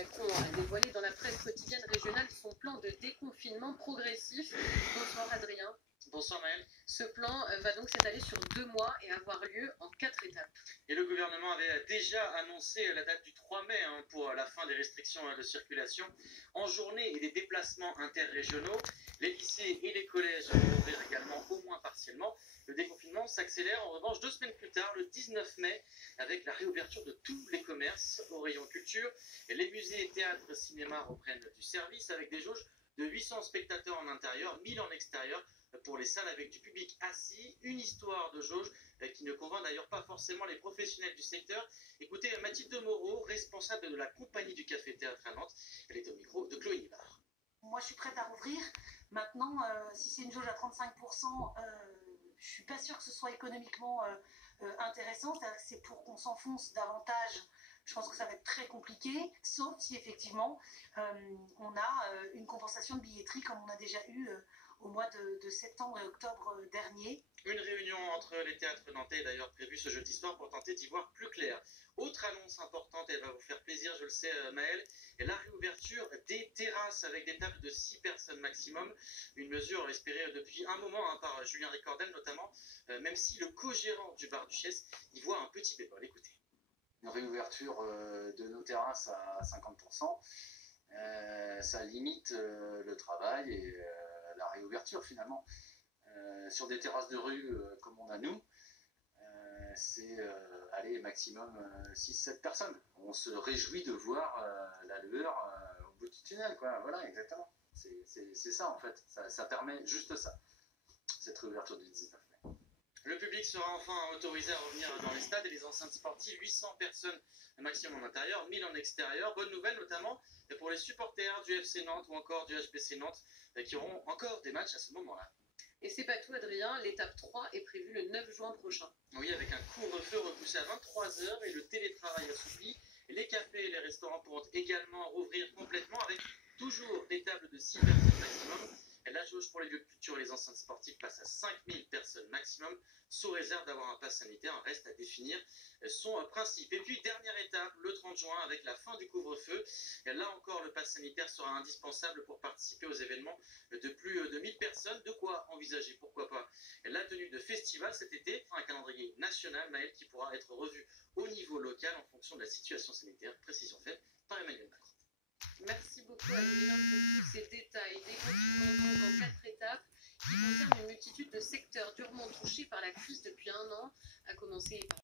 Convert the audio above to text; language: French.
Macron a dévoilé dans la presse quotidienne régionale son plan de déconfinement progressif. Bonsoir Adrien. Bonsoir Maëlle. Ce plan va donc s'étaler sur 2 mois et avoir lieu en 4 étapes. Et le gouvernement avait déjà annoncé la date du 3 mai pour la fin des restrictions de circulation en journée et des déplacements interrégionaux. Les lycées et les collèges vont ouvrir également, au moins partiellement. Le déconfinement s'accélère en revanche 2 semaines plus tard, le 19 mai, avec la réouverture de tous les commerces au rayon culture. Et les musées, théâtres, cinémas reprennent du service avec des jauges de 800 spectateurs en intérieur, 1000 en extérieur pour les salles avec du public assis. Une histoire de jauge qui ne convainc d'ailleurs pas forcément les professionnels du secteur. Écoutez Mathilde Moreau, responsable de la compagnie du Café Théâtre à Nantes. Elle est au micro de Chloé Nivard. Moi, je suis prête à rouvrir. Maintenant, si c'est une jauge à 35%, je suis pas sûre que ce soit économiquement intéressant. C'est pour qu'on s'enfonce davantage. Je pense que ça va être très compliqué, sauf si effectivement on a une compensation de billetterie comme on a déjà eu au mois de septembre et octobre dernier. Une réunion entre les théâtres nantais est d'ailleurs prévue ce jeudi soir pour tenter d'y voir plus clair. Autre annonce importante, elle va vous faire plaisir, je le sais Maëlle, est la réouverture des terrasses avec des tables de 6 personnes maximum. Une mesure espérée depuis un moment par Julien Ricordel notamment, même si le co-gérant du bar Duchesse y voit un petit bémol. Écoutez. Une réouverture de nos terrasses à 50%, ça limite le travail et la réouverture finalement. Sur des terrasses de rue comme on a nous, c'est aller maximum 6-7 personnes. On se réjouit de voir la lueur au bout du tunnel, quoi. Voilà, exactement. C'est ça en fait, ça permet juste ça, cette réouverture du 19 mai. Le public sera enfin autorisé à revenir dans les stades et les enceintes sportives, 800 personnes maximum en intérieur, 1000 en extérieur. Bonne nouvelle notamment pour les supporters du FC Nantes ou encore du HBC Nantes qui auront encore des matchs à ce moment-là. Et c'est pas tout Adrien, l'étape 3 est prévue le 9 juin prochain. Oui, avec un couvre-feu repoussé à 23 h et le télétravail assoupli. Les cafés et les restaurants pourront également rouvrir complètement avec toujours des tables de 6 personnes maximum. La jauge pour les lieux de culture et les enceintes sportives passe à 5000 personnes maximum, sous réserve d'avoir un pass sanitaire. Un reste à définir son principe. Et puis, dernière étape, le 30 juin, avec la fin du couvre-feu. Là encore, le pass sanitaire sera indispensable pour participer aux événements de plus de 1000 personnes. De quoi envisager, pourquoi pas, la tenue de festival cet été. Un calendrier national, Maëlle, qui pourra être revu au niveau local en fonction de la situation sanitaire. Précision faite par Emmanuel Macron. Merci beaucoup Adrien pour tous ces détails. Des confinements donc en 4 étapes qui concernent une multitude de secteurs durement touchés par la crise depuis un an, à commencer par